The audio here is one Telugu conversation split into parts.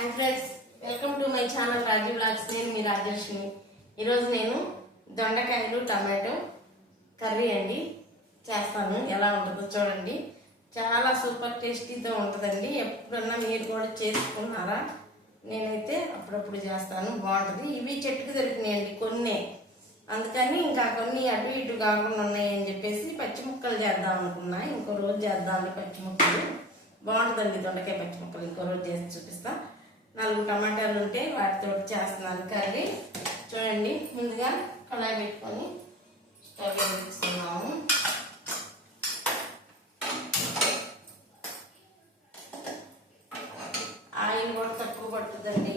Hi friends welcome to my channel Rajiv blogs నేను మీ రాజలక్ష్మి. ఈరోజు నేను దొండకాయలు టమాటో కర్రీ అండి చేస్తాను. ఎలా ఉంటుందో చూడండి. చాలా సూపర్ టేస్టీతో ఉంటుందండి. ఎప్పుడన్నా మీరు కూడా చేసుకున్నారా? నేనైతే అప్పుడప్పుడు చేస్తాను. బాగుంటుంది. ఇవి చెట్టుకు దొరికినాయండి కొన్నే. అందుకని ఇంకా కొన్ని అటు ఇటు కాకుండా ఉన్నాయని చెప్పేసి పచ్చి ముక్కలు చేద్దాం అనుకున్నా. ఇంకో రోజు చేద్దామని పచ్చి ముక్కలు. బాగుంటుందండి దొండకాయ పచ్చి ముక్కలు. ఇంకో రోజు చేసి చూపిస్తాను నాలుగు టమాటాలు ఉంటే వాటితో చేస్తున్నాను కర్రీ. చూడండి ముందుగా కళాయి పెట్టుకొని స్టవ్ వెలిగిస్తున్నాము. ఆయిల్ కూడా తక్కువ పడుతుందండి.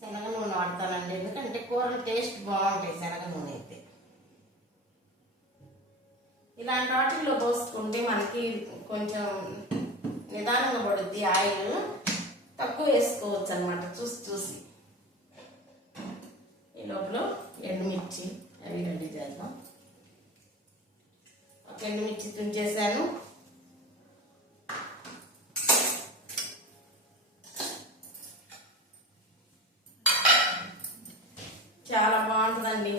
శనగ నూనె వాడతానండి ఎందుకంటే కూరలు టేస్ట్ బాగుంటాయి శనగ నూనె అయితే. ఇలాంటి వాటిల్లో పోసుకుంటే మనకి కొంచెం నిదానంగా పడుద్ది ఆయిల్ తక్కువ వేసుకోవచ్చు అనమాట చూసి చూసి. ఈ లోపల ఎండుమిర్చి అవి రెడీ చేద్దాం. ఒక ఎండుమిర్చి తుంచేసాను చాలా బాగుంటుందండి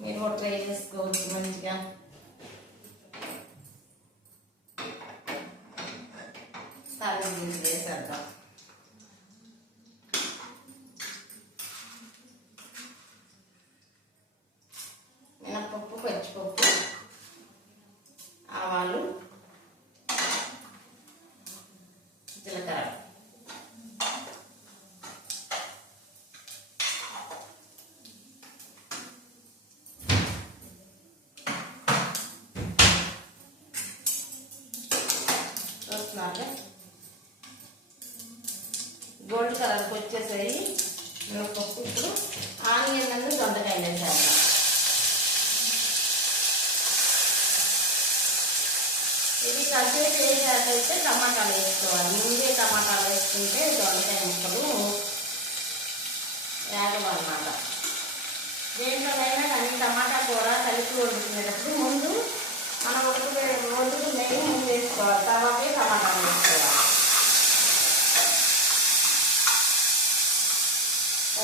మీరు కూడా ట్రై చేసుకోవచ్చు మంచిగా తాలింపు గింజలు వేసేద్దాం మినప్పప్పు పచ్చిపప్పు ఆవాలు జీలకర్ర చూస్తున్నారుగా గోల్డ్ కలర్కి వచ్చేసాయి. పప్పు ఇప్పుడు. ఆనియన్ అన్ని దొండకాయ వేసేద్దాం ఇది కాసేపు వేసాకైతే టమాటాలు వేసుకోవాలి. ముందే టమాటాలు వేసుకుంటే దొండకాయ ముక్కలు వేగవన్నమాట దేంట్లోనైనా కానీ టమాటా కూర కలిపి వండుకునేటప్పుడు ముందు మనం వండుకునే వండుకునేవి ముందు వేసుకోవాలి. తర్వాత టమాటాలు వేసుకోవాలి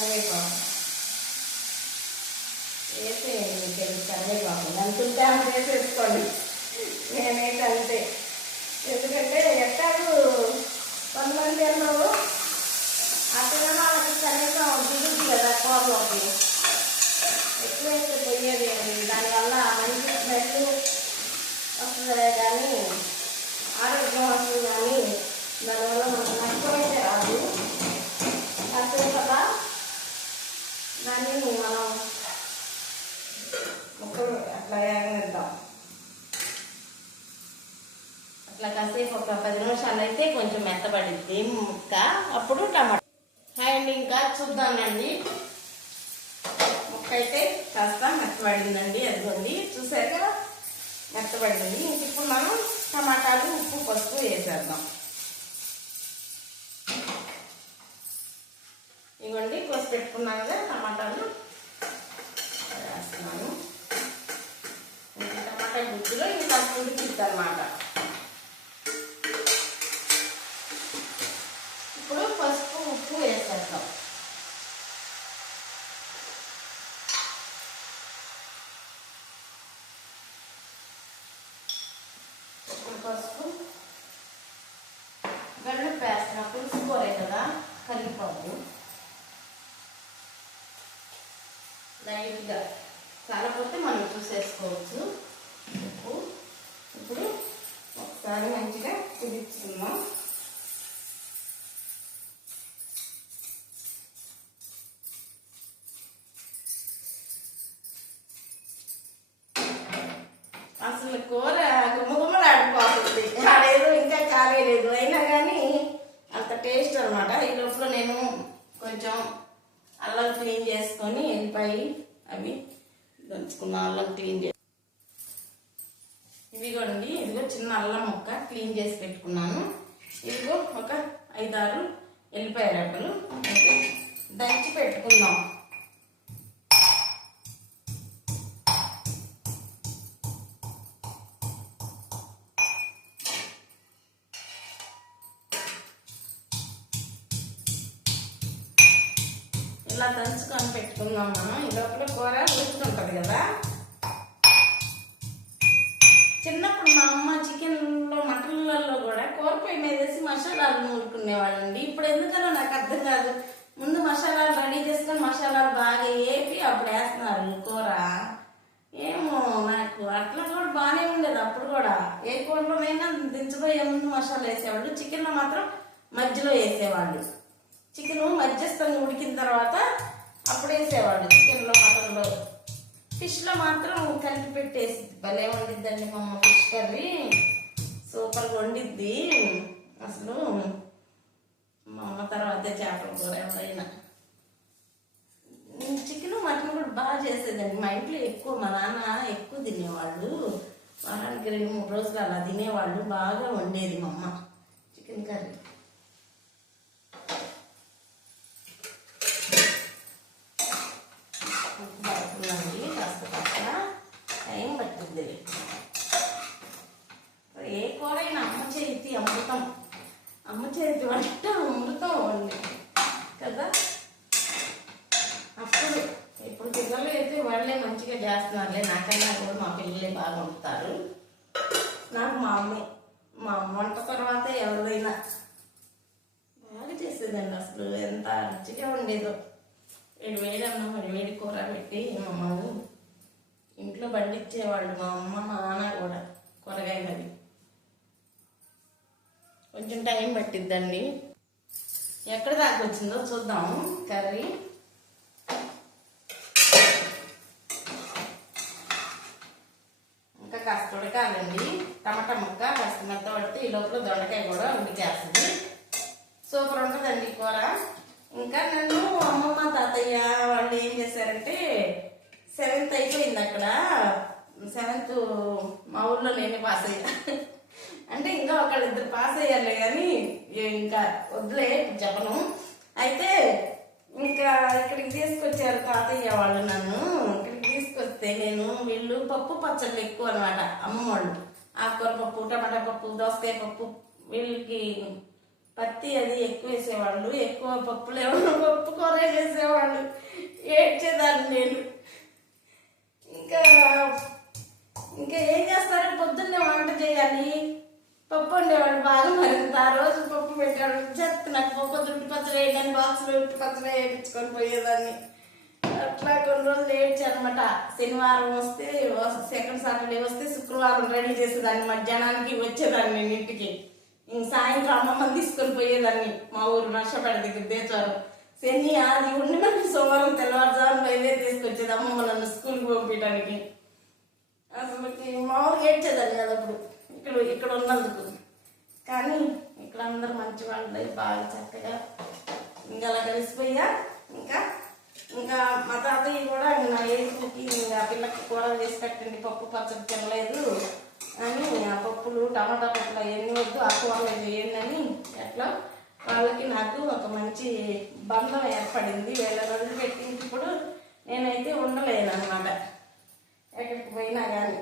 కరివేపాకు వేసేయండి మీకు తెలుసు కరివేపాకు అంతుంటే అంత వేసేసుకోండి నేనైతే అంతే. ఎందుకంటే ఎట్టారు కొంతమంది అన్నారు అక్కడ వాళ్ళకి కనీసం దిగుద్ది కదా కూరలోకి ఎక్కువైతే పోయేది దానివల్ల మంచి స్మెల్ వస్తుంది కానీ ఆరోగ్యం వస్తుంది కానీ దానివల్ల మనకు నష్టమైతే రాదు అంతే కదా దాన్ని మనం ముక్కలు అట్లా వేగనిద్దాం అట్లా కాసేపు ఒక పది నిమిషాలు అయితే కొంచెం మెత్తబడిద్ది ముక్క అప్పుడు టమాటా. హాయ్ అండి ఇంకా చూద్దామండి. ముక్క అయితే కాస్త మెత్తబడిందండి అదిగోండి. చూసాక మెత్తబడింది ఇంక ఇప్పుడు మనం టమాటాలు ఉప్పు పసుపు వేసేద్దాం. పెట్టుకున్నాం కదా టమాటాలు. వేస్తున్నాను. టమాటా గుజ్జులో ఇంకా ఉడికిద్ది అనమాట ఇప్పుడు పసుపు ఉప్పు వేసేద్దాం. ఇప్పుడు పసుపు. గళ్ళు వేస్తున్నా పులుసు పోలే కదా కరిగిపోద్దు లైట్గా కాకపోతే మనం చూసేసుకోవచ్చు. ఉప్పు ఇప్పుడు ఒకసారి మంచిగా కుదిర్చుకుందాం. చూడండి ఇదిగో చిన్న అల్లం మొక్క క్లీన్ చేసి పెట్టుకున్నాను. ఇదిగో ఒక ఐదారు ఎల్లిపాయ రెడ్డలు దంచి పెట్టుకుందాం. ఇలా దంచుకొని పెట్టుకుందాం మనం. ఈ లోపల కూర ఉంటుంది కదా? చిన్నప్పుడు మా అమ్మ చికెన్లో మటన్లలో కూడా కూర పొయ్యి మీద వేసి మసాలాలు నూరుకునేవాళ్ళండి. ఇప్పుడు ఎందుకనో నాకు అర్థం కాదు. ముందు మసాలాలు రెడీ చేసుకొని మసాలాలు బాగా వేపి అప్పుడు వేస్తున్నారు కూర. ఏమో నాకు అట్లా కూడా బాగానే ఉండేది అప్పుడు కూడా. ఏ కూరలోనైనా దించబోయే ముందు మసాలా వేసేవాళ్ళు. చికెన్లో మాత్రం మధ్యలో వేసేవాళ్ళు. చికెన్ మధ్యస్థంగా ఉడికిన తర్వాత అప్పుడు వేసేవాళ్ళు చికెన్లో మటన్లో. ఫిష్లో మాత్రం కలిపి పెట్టేసి భలే వండిద్దండి మా అమ్మ ఫిష్ కర్రీ. సూపర్గా వండిద్ది. అసలు మా అమ్మ తర్వాత చేపల కూర ఎవరైనా. చికెన్ మటన్ కూడా బాగా చేసేదండి. మా ఇంట్లో ఎక్కువ మా నాన్న ఎక్కువ తినేవాళ్ళు. వారానికి రెండు మూడు రోజులు అలా తినేవాళ్ళు. బాగా వండేది మా అమ్మ చికెన్ కర్రీ పడుతుందండి కాస్త కాస్త టైం పట్టింది ఏ కూర అయినా అమ్మ చేతి అమృతం అమ్మ చేతి వంట అమృతం అండి కదా అప్పుడు ఇప్పుడు పిల్లలు అయితే వాళ్ళే మంచిగా చేస్తున్నారులే నాకైనా కూడా మా పిల్లలే బాగా వండుతారు నాకు మా అమ్మ మా అమ్మ వంట తర్వాత ఎవరైనా బాగా చేసేదండి అసలు ఎంత రుచిగా ఉండేదో. వేడి వేడి అమ్మ వేడి వేడి కూర పెట్టి మా అమ్మను ఇంట్లో పండించేవాళ్ళు మా అమ్మ మా నాన్న కూడా కూరగాయలవి కొంచెం టైం పట్టిద్దండి. ఎక్కడ దాకా వచ్చిందో చూద్దాం కర్రీ ఇంకా కాస్త ఉడకాలండి టమాటా ముక్క కాస్త మెత్త పడితే ఈ లోపల దొండకాయ కూడా ఉడికేస్తుంది. సూపర్ ఉంటుందండి కూర. ఇంకా నన్ను అమ్మమ్మ తాతయ్య వాళ్ళు ఏం చేశారంటే సెవెంత్ అయిపోయింది అక్కడ. సెవెంత్ మా ఊర్లో నేనే పాస్ అయ్యా. అంటే ఇంకా ఒకళ్ళు ఇద్దరు పాస్ అయ్యారులే కానీ ఇంకా వద్దులే చెప్పను. అయితే ఇంకా ఇక్కడికి తీసుకొచ్చారు తాతయ్య వాళ్ళు నన్ను. ఇక్కడికి తీసుకొస్తే నేను వీళ్ళు పప్పు పచ్చళ్ళు ఎక్కువ అనమాట అమ్మ వాళ్ళు. ఆకుకూరపప్పు టమాటా పప్పు దోసకాయ పప్పు వీళ్ళకి పత్తి అది ఎక్కువ వేసేవాళ్ళు. ఎక్కువ పప్పులు ఏమన్నా పప్పు కూర వేసేవాళ్ళు. ఏడ్చేదాన్ని నేను. ఇంకా ఇంకా ఏం చేస్తారు? పొద్దున్నే వంట చేయాలి. పప్పు ఉండేవాడు బాగా మరింత. ఆ రోజు పప్పు పెట్టాడు చెత్త నాకు పప్పు దుట్టి పచ్చడి వేయడానికి బాక్స్లో ఉట్టి పచ్చడి వేయించుకొని పోయేదాన్ని. అట్లా కొన్ని రోజులు ఏడ్చి అనమాట శనివారం వస్తే సెకండ్ సాటర్డే వస్తే శుక్రవారం రెడీ చేసేదాన్ని మధ్యాహ్నానికి వచ్చేదాన్ని నేను ఇంటికి. ఇంక సాయంత్రం అమ్మమ్మని తీసుకొని పోయేదాన్ని మా ఊరు నష్టపడ దగ్గర దేచారు శని ఆది ఉండి నన్ను సోమవారం తెల్లవారుజాము బయలుదేరి తీసుకొచ్చేది అమ్మమ్మ నన్ను స్కూల్కి పంపించడానికి. అసలు మామూలుగా ఏడ్చేదాన్ని కదా అప్పుడు. ఇక్కడ ఇక్కడ ఉన్నందుకు. కానీ ఇక్కడ అందరు మంచి వాళ్ళు బాగా చక్కగా ఇంకా అలా కలిసిపోయా. ఇంకా ఇంకా మా తాతయ్య కూడా నా ఏజ్కి ఆ పిల్లకి కూరలు చేసి పెట్టండి పప్పు పచ్చడి తినలేదు అని ఆ పప్పులు టమాటా పప్పులు అవన్నీ వద్దు ఆ కూరలు చేయండి అని అట్లా వాళ్ళకి నాకు ఒక మంచి బంధం ఏర్పడింది. వేల రోజులు పెట్టినప్పుడు నేనైతే ఉండలేను అనమాట ఎక్కడికి పోయినా కానీ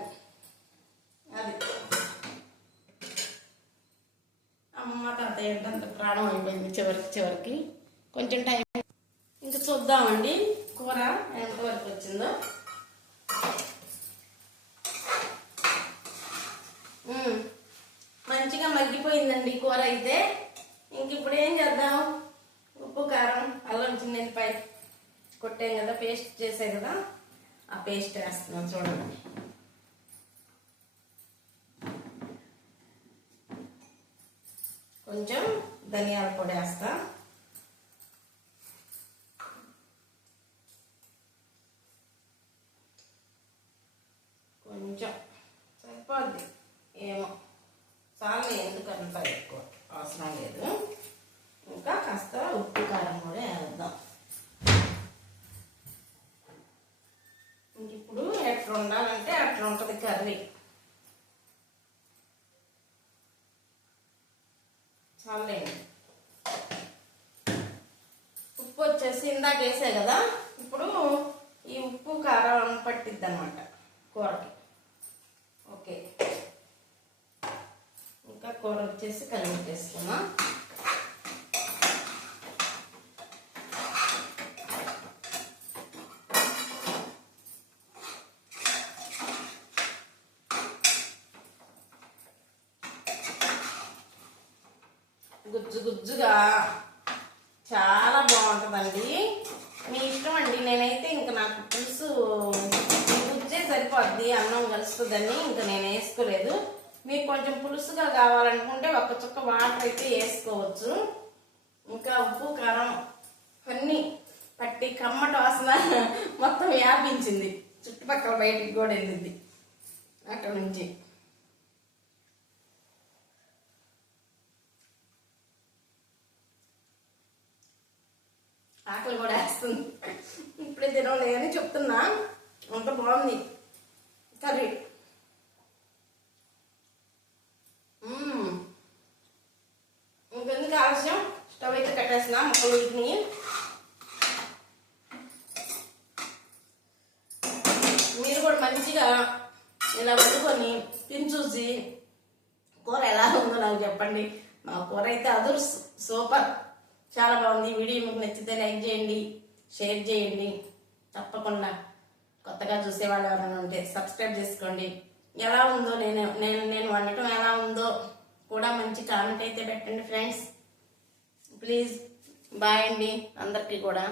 అది. అమ్మ తాతయ్య ప్రాణం అయిపోయింది చివరికి చివరికి. కొంచెం టైం చూద్దామండి. కూర ఎంతవరకు వచ్చిందో. మంచిగా మగ్గిపోయిందండి కూర అయితే. ఇంక ఇప్పుడు ఏం చేద్దాం? ఉప్పు కారం అల్లం చిన్నెల్లిపాయ కొట్టాం కదా పేస్ట్ చేసే కదా. ఆ పేస్ట్ వేస్తున్నాం చూడండి కొంచెం ధనియాల పొడి వేస్తా కొంచెం సరిపోద్ది. ఏమో. చాలా ఎందుకు అంత ఎక్కువ అవసరం లేదు. ఇంకా కాస్త ఉప్పు కారం కూడా వేద్దాం ఇప్పుడు ఎట్లా ఉండాలంటే అట్లా ఉంటుంది కర్రీ. చాలండి ఉప్పు వచ్చేసి ఇందాక వేసే కదా? ఇప్పుడు ఈ ఉప్పు కారం పట్టిద్ది అనమాట కూరకి. కూర వచ్చేసి కలిపేసుకున్నాం గుజ్జు గుజ్జుగా చాలా బాగుంటుందండి. మీ ఇష్టం అండి. నేనైతే ఇంకా నాకు పులుసు గుజ్జే సరిపోద్ది. అన్నం కలుస్తుందని ఇంకా నేను వేసుకోలేదు. మీకు కొంచెం పులుసుగా కావాలనుకుంటే ఒక చుక్క వాటర్ అయితే వేసుకోవచ్చు. ఇంకా ఉప్పు కారం అన్నీ పట్టి కమ్మట వాసన మొత్తం వ్యాపించింది. చుట్టుపక్కల బయటికి కూడా వెళ్ళింది. అక్కడ నుంచి. ఆకలి కూడా వేస్తుంది. ఇప్పుడే తినలే అని చెప్తున్నా. అంత బాగుంది. కర్రీ మ్మ్. ఇంకెందుకు ఆలస్యం స్టవ్ అయితే కట్టేసిన ముక్కలు ఉడికినాయి మీరు కూడా మంచిగా ఇలా వండుకొని తిని చూసి కూర ఎలా చెప్పండి. మా కూర అయితే అదురు సూపర్. చాలా బాగుంది. వీడియో మీకు నచ్చితే లైక్ చేయండి షేర్ చేయండి. తప్పకుండా కొత్తగా చూసే వాళ్ళు ఎవరైనా ఉంటే సబ్స్క్రైబ్ చేసుకోండి. ఎలా ఉందో నేను నేను నేను వండటం ఎలా ఉందో కూడా మంచి కామెంట్ అయితే పెట్టండి ఫ్రెండ్స్ ప్లీజ్ బాయ్ అండి. అందరికీ కూడా.